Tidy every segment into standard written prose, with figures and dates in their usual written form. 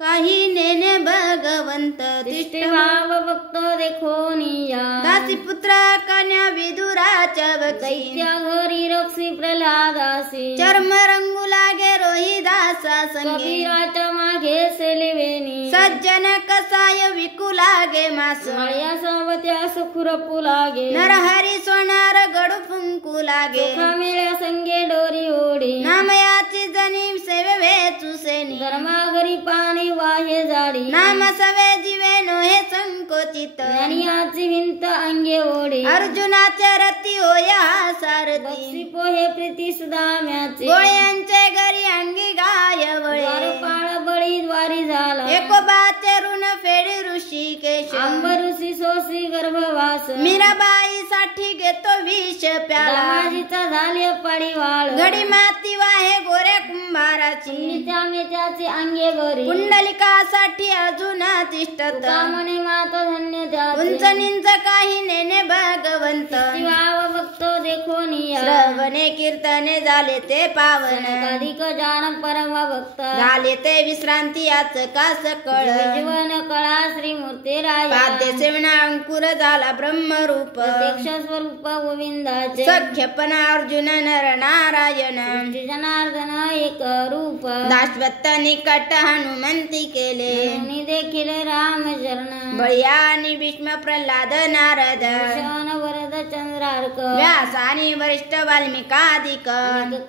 काही नेने भगवंत तिष्ठे भाव भक्त देखोनिया दासी पुत्र कन्या विदुराच्या बक्षी दैत्या घरी रक्षी प्रल्हादासी चर्म रंगू लागे रोहिदासा संगे कबीराच्या मागे सेलिवेनी सज्जन कसाय विकू लागे मास माळ्या सावत्यास खुरपू लागे नरहरी सोनार गडू फुंकू लागे सुखा मेळ्या संगे डोरी ओढी नामयाची जनी सेवे वेचू सेनी धर्माघरी पाणी वाहे जाडी नाम सवे जीवे नोहे संकोचित ज्ञानियाची भिंत अंगे ओढी अर्जुनाचे रती होया बक्षी सारथी पोहे प्रीती सुदाम्याचे गोळ्यांचे घरी अंगी गाय वळे द्वारपाळ बळी द्वारी झाला एकोबाचे ऋण फेडी ऋषिकेश अंबऋषी सोसी गर्भवास मीराबाई साठी घेतो विष प्याला दामाजीचा झाले पाडी वाळ घडी माती वाहे गोऱ्या कुंभाराची नित्या मेत्याचे अंगे बरी पुंडलिकासाठी अजून तिष्ठत कामने मात धन्य उंच त्याचे निंच काही नेने भगवंत शिवाव भक्त देखोनिया श्रवणे कीर्तने झाले ते पावन अधिक जाण परम भक्त झाले ते विश्रांती याच का सकळ जीवन कळा श्री मूर्ती राया पाद्य सेवना अंकुर झाला ब्रह्मरूप प्रत्यक्ष स्वरूप गोविंदाचे सख्यपणा अर्जुन नर नारायण श्री जनार्दन एक रूप दाशवत्त निकट हनुमंती केले आणि देखील रामचरण बळीयानी भीष्म प्रल्हाद नारद शवन वरद चंद्रार्क व्यास आणि वरिष्ठ वाल्मिकाधिक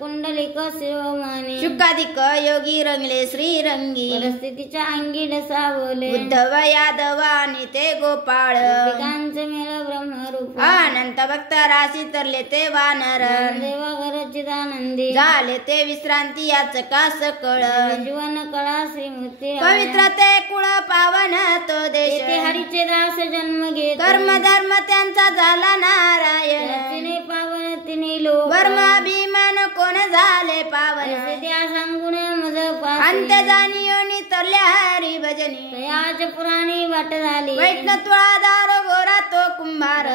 कुंडलिक शिरोमणी शुकाधिक योगी रंगले श्रीरंगी परिस्थितीच्या अंगी डसावले उद्धव यादव आणि ते गोपाळ पिकांचे मेळ ब्रह्मरूप अनंत भक्त राशी तरले ते वानर देवा गरचिदानंदी झाले ते विश्रांती याच का सकळ जीवन कळा श्रीमूर्ती पवित्र ते कुळ पावन तो देश येथे हरीचे दास जन्म घेत कर्म धर्म त्यांचा झाला नारायण तिने पावन तिने लोक वर्माभिमान कोण झाले पावन त्या सांगून मज अंत्य जाणीयोनी तरल्या हरी भजनी तयाच पुराणी वाट झाली वैष्ण तुळादार गोरा तो कुंभार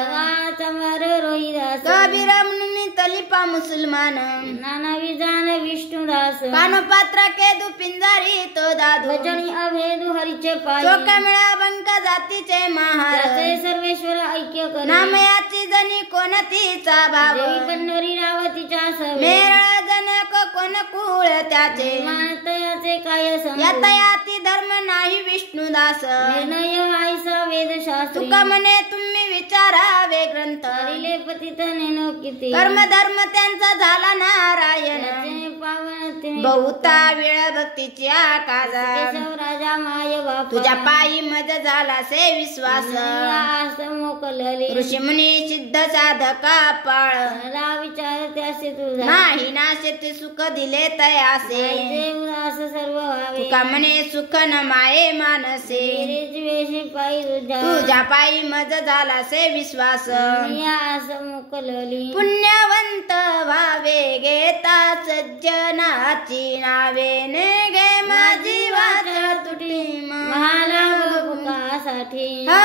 चंभार रोहिदास कबीर म्हणून तलिपा मुसलमान नानावी जाण विष्णुदास कानपात्र केदू पिंजारी तो दादू भजनी अभेदू हरीचे पायी चोक मिळा बंक जातीचे महार त्याचे सर्वेश्वर ऐक्य करे नामयाची जनी कोणतीचा भाव देवी पंढरी रावतीच्या सवे मेरळ जनक कोण कुळ त्याचे मानतयाचे काय समजू यातायाती धर्म नाही विष्णुदास निर्णय आईसा वेदशास्त्री तुका म्हणे तुम्ही विचारावे ग्रंथ हरिले पतित नेनो किती कर्म धर्म त्यांचा झाला नारायण त्याचे पावन तिने बहुता वेळ भक्तीच्या काजा केशव राजा माय बाप तुझ्या पायी मज झाला से विश्वास आस मोकलली ऋषी मुनी सिद्ध साधका पाळ रा विचार त्यासे तुझा नाही नाशे ते सुख दिले तयासे देवदास सर्व व्हावे तुका म्हणे सुख न माये मानसे वेशी पायी तुझ्या पायी मज झाला से विश्वास आस मोकलली पुण्यवंत व्हावे घेता सज्जनाची नावे ने गे माझी वाचा तुटी महालाभकासाठी हा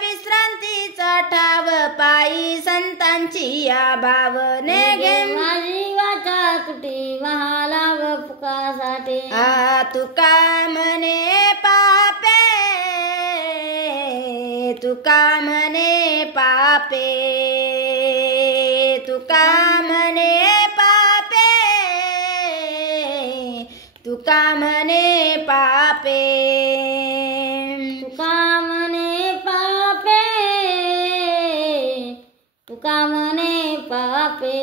विश्रांतीचा ठाव पायी संतांची या भावने गे माझी वाचा तुटी महालाभकासाठी आ तुका म्हणे पापे तुका म्हणे पापे तुका म्हणे पापे तुका म्हणे पापे तुका म्हणे पापे तुका म्हणे पापे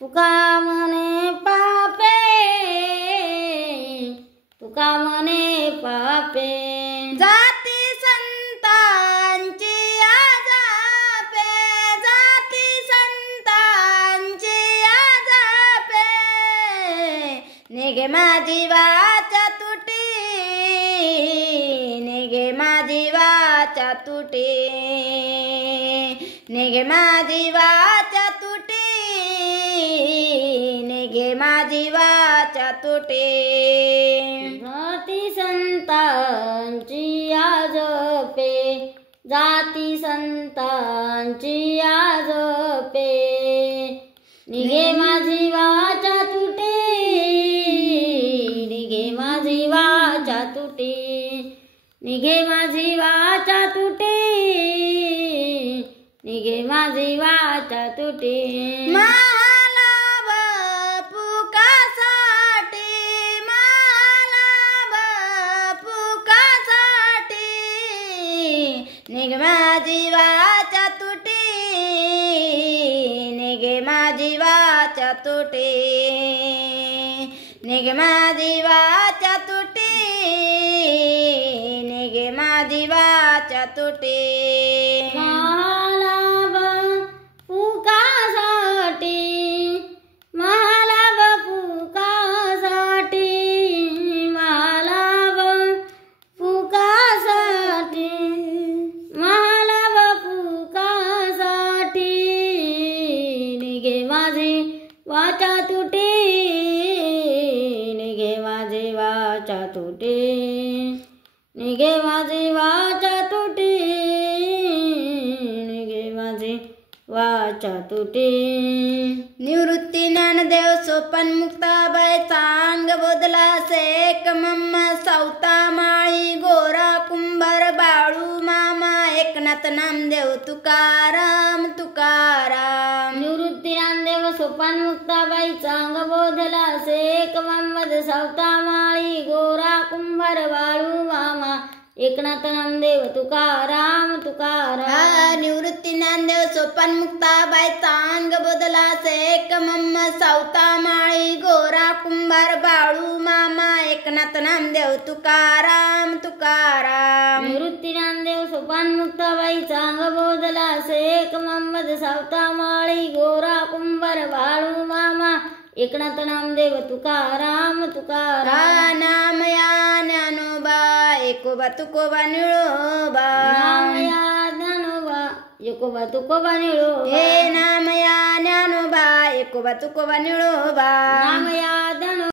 तुका म्हणे पापे तुका म्हणे पापे जाती संतांची आजापे जाती संतांची आजापे निघे माझी वाचा तुटी निघे माझी वाचा तुटी निघे माझी वाचा तुटी निघे माझी वाचा तुटी जाती संतांची आजपे जाती संतांची आजपे निघे माझी वाचा तुटे निघे माझी वाचा निघे माझी वाचा तुटे, निघे माझी वाचा तुटे. मला बापुकासाठी, मला बापुकासाठी निघ माझी वाचा तुटे, निघे माझी वाचा तुटे, निघ माझी वाचा तुटे, निघे माझी वाचा तुटे. मला बापुकासाठी, मला बापुकासाठी, मला बापुकासाठी, मला बापुकासाठी निघे माझी वाचा तुटे, निघे माझी वाचा तुटे, निघे माझी वाचा तुटे, निघे माझी वाचा तुटे. निवृत्ती ज्ञानदेव सोपान मुक्ताबाई चांग बोधला शेख मम्मा सावता माळी गोरा कुंभार बाळू मामा एकनाथ नामदेव तुकाराम तुकाराम. निवृत्ती ज्ञानदेव सोपान मुक्ताबाई चांग बोधला शेख मोहम्मद सावता माळी गोरा कुंभार बाळू मामा एकनाथ नामदेव तुकाराम तुकाराम. निवृत्ती ज्ञानदेव सोपान मुक्ताबाई चांग बोधला शेख मम्मा सावता माळी गोरा कुंभार बाळू मामा एकनाथ नामदेव तुकाराम तुकाराम. निवृत्ती ज्ञानदेव सोपान मुक्ताबाई चांग बोधला शेख मोहम्मद सावता माळी गोरा कुंभार बाळू मामा एकनाथ नामदेव तुकाराम तुकाराम. नाम या ज्ञानोबा एकोबा तुकोबा निळोबा, नाम या ज्ञानोबा एकोबा तुकोबा निळोबा. हे नाम या ज्ञानोबा एकोबा तुकोबा निळोबा, नाम या ज्ञानोबा